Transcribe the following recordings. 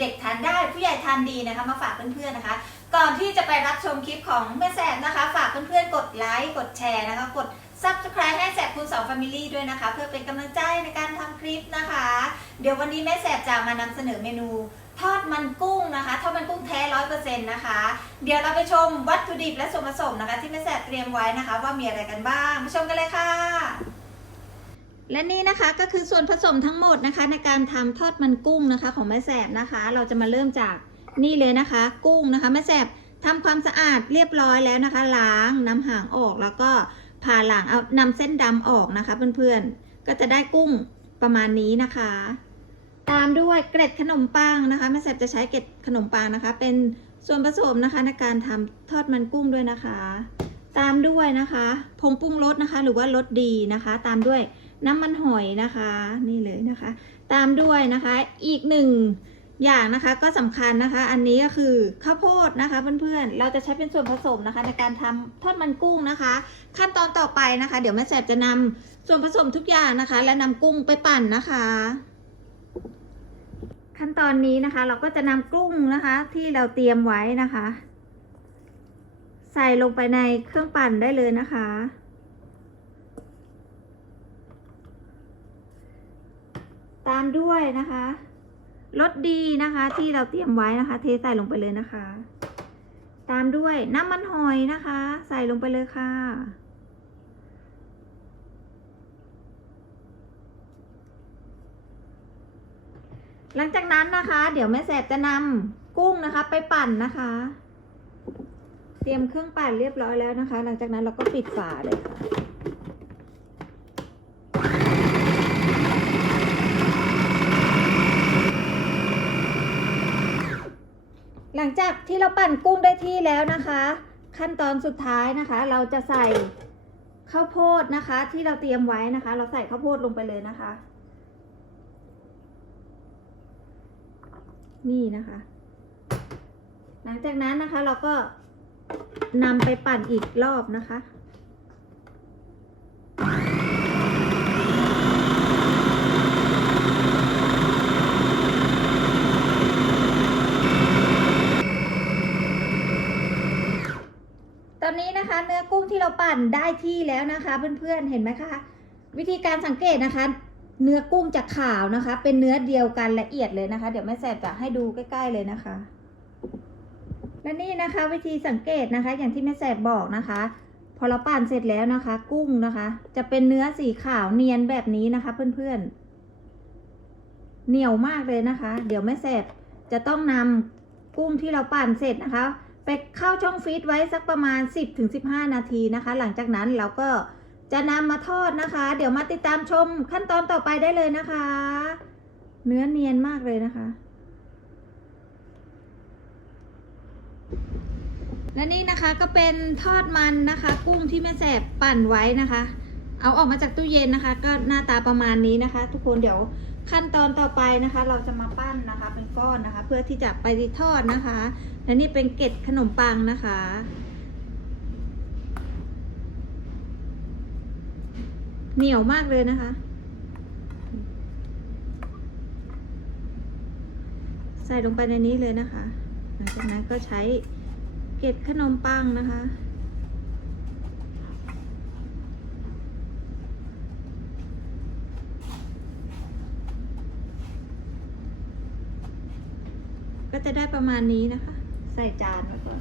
เด็กทานได้ผู้ใหญ่ทานดีนะคะ มาฝากเพื่อนๆนะคะ ก่อนที่จะไปรับชมคลิปของแม่แสบนะคะ ฝากเพื่อนๆกดไลค์กดแชร์นะคะ กด subscribe ให้แสบคูณสอง family ด้วยนะคะ เพื่อเป็นกำลังใจในการทำคลิปนะคะ เดี๋ยววันนี้แม่แสบจะมานำเสนอเมนูทอดมันกุ้งนะคะทอดมันกุ้งแท้ร้อยเปอร์เซ็นต์นะคะ เดี๋ยวเราไปชมวัตถุดิบและส่วนผสมนะคะ ที่แม่แสบเตรียมไว้นะคะ ว่ามีอะไรกันบ้างไปชมกันเลยค่ะ และนี่นะคะก็คือส่วนผสมทั้งหมดนะคะ ในการทำทอดมันกุ้งนะคะ ของแม่แสบนะคะ เราจะมาเริ่มจากนี่เลยนะคะ กุ้งนะคะแม่แสบทำความสะอาดเรียบร้อยแล้วนะคะ ล้างนำหางออกแล้วก็ผ่าหลังเอานำเส้นดำออกนะคะเพื่อนๆก็จะได้กุ้งประมาณนี้นะคะ ตามด้วยเกล็ดขนมปังนะคะแม่แสบจะใช้เกล็ดขนมปังนะคะ เป็นส่วนผสมนะคะในการทำทอดมันกุ้งด้วยนะคะ ตามด้วยนะคะผงปรุงรสนะคะ หรือว่ารสดีนะคะ ตามด้วย น้ำมันหอยนะคะ นี่เลยนะคะ ตามด้วยนะคะอีกหนึ่งอย่างนะคะก็สำคัญนะคะ อันนี้ก็คือข้าวโพดนะคะเพื่อนๆ เราจะใช้เป็นส่วนผสมนะคะ ในการทำทอดมันกุ้งนะคะ ขั้นตอนต่อไปนะคะ เดี๋ยวแม่แสบจะนำส่วนผสมทุกอย่างนะคะ และนำกุ้งไปปั่นนะคะ ขั้นตอนนี้นะคะ เราก็จะนำกุ้งนะคะ ที่เราเตรียมไว้นะคะ ใส่ลงไปในเครื่องปั่นได้เลยนะคะ ตามด้วยนะคะรสดีนะคะที่เราเตรียมไว้นะคะ เทใส่ลงไปเลยนะคะ ตามด้วยน้ำมันหอยนะคะ ใส่ลงไปเลยค่ะ หลังจากนั้นนะคะ เดี๋ยวแม่แสบจะนำกุ้งนะคะ ไปปั่นนะคะ เตรียมเครื่องปั่นเรียบร้อยแล้วนะคะ หลังจากนั้นเราก็ปิดฝาเลยค่ะ หลังจากที่เราปั่นกุ้งได้ที่แล้วนะคะ ขั้นตอนสุดท้ายนะคะ เราจะใส่ข้าวโพดนะคะ ที่เราเตรียมไว้นะคะ เราใส่ข้าวโพดลงไปเลยนะคะ นี่นะคะ หลังจากนั้นนะคะเราก็นำไปปั่นอีกรอบนะคะ ตอนนี้นะคะ เนื้อกุ้ง ที่เราปั่นได้ที่แล้วนะคะเพื่อนๆเห็นไหมคะวิธีการสังเกตนะคะ เนื้อกุ้งจะขาวนะคะ เป็นเนื้อเดียวกันละเอียดเลยนะคะ เดี๋ยวแม่แสบจะให้ดูใกล้ ๆเลยนะคะ และนี่นะคะวิธีสังเกตนะคะ อย่างที่แม่แสบบอกนะคะ พอเราปั่นเสร็จแล้วนะคะ กุ้งนะคะ จะเป็นเนื้อสีขาวเนียนแบบนี้นะคะเพื่อนๆเหนียวมากเลยนะคะ เดี๋ยวแม่แสบจะต้องนำกุ้งที่เราปั่นเสร็จนะคะ ไปเข้าช่องฟรีซไว้สักประมาณ 10-15 นาทีนะคะ หลังจากนั้นเราก็จะนำมาทอดนะคะ เดี๋ยวมาติดตามชมขั้นตอนต่อไปได้เลยนะคะ เนื้อเนียนมากเลยนะคะ และนี่นะคะก็เป็นทอดมันนะคะ กุ้งที่แม่แสบปั่นไว้นะคะ เอาออกมาจากตู้เย็นนะคะ ก็หน้าตาประมาณนี้นะคะ ทุกคนเดี๋ยว ขั้นตอนต่อไปนะคะ เราจะมาปั้นนะคะ เป็นก้อนนะคะ เพื่อที่จะไปทอดนะคะและนี่เป็นเกล็ดขนมปังนะคะเหนียวมากเลยนะคะ ใส่ลงไปในนี้เลยนะคะ หลังจากนั้นก็ใช้เกล็ดขนมปังนะคะ จะได้ประมาณนี้นะคะ ใส่จานไว้ก่อน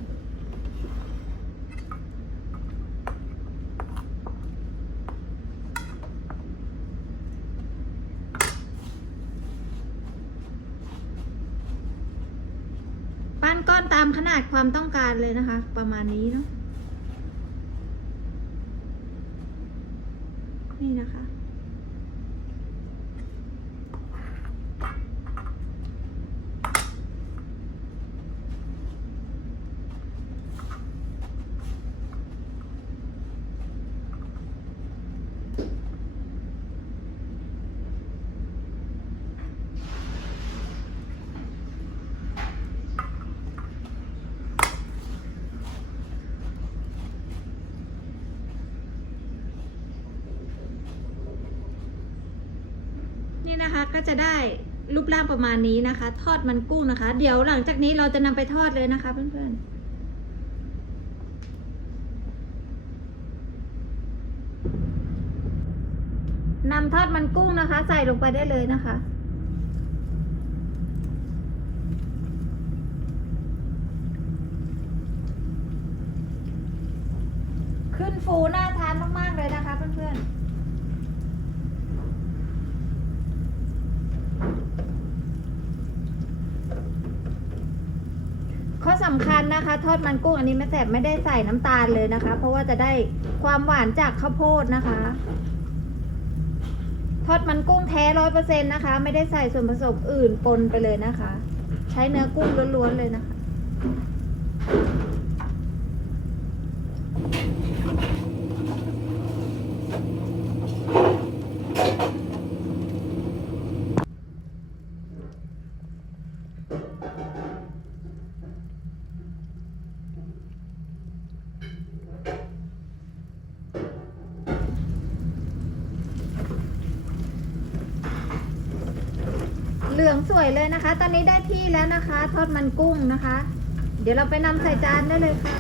ปั้นก้อนตามขนาดความต้องการเลยนะคะ ประมาณนี้เนาะนี่นะคะ นี่นะคะก็จะได้รูปร่างประมาณนี้นะคะ ทอดมันกุ้งนะคะ เดี๋ยวหลังจากนี้เราจะนำไปทอดเลยนะคะเพื่อนๆนำทอดมันกุ้งนะคะ ใส่ลงไปได้เลยนะคะ ขึ้นฟูน่าทานมาก ๆ เลยนะคะเพื่อน ๆ ข้อสำคัญนะคะ ทอดมันกุ้งอันนี้แม่แสบไม่ได้ใส่น้ำตาลเลยนะคะ เพราะว่าจะได้ความหวานจากข้าวโพดนะคะ ทอดมันกุ้งแท้ร้อยเปอร์เซ็นต์นะคะ ไม่ได้ใส่ส่วนผสมอื่นปนไปเลยนะคะ ใช้เนื้อกุ้งล้วนๆเลยนะคะ สวยเลยนะคะ ตอนนี้ได้ที่แล้วนะคะ ทอดมันกุ้งนะคะ เดี๋ยวเราไปนำใส่จานได้เลยค่ะ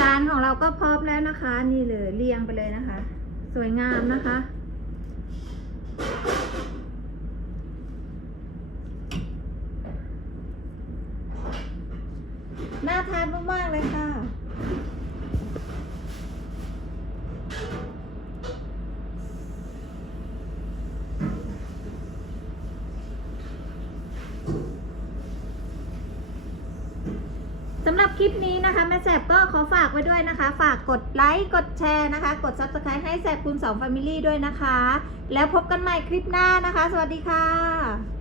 จานของเราก็พร้อมแล้วนะคะ นี่เลยเรียงไปเลยนะคะ สวยงามนะคะน่าทานมากๆเลยค่ะ สำหรับคลิปนี้นะคะแม่แสบก็ขอฝากไว้ด้วยนะคะ ฝากกดไลค์กดแชร์นะคะ กด Subscribe ให้แสบคุณ2 Family ด้วยนะคะ แล้วพบกันใหม่คลิปหน้านะคะ สวัสดีค่ะ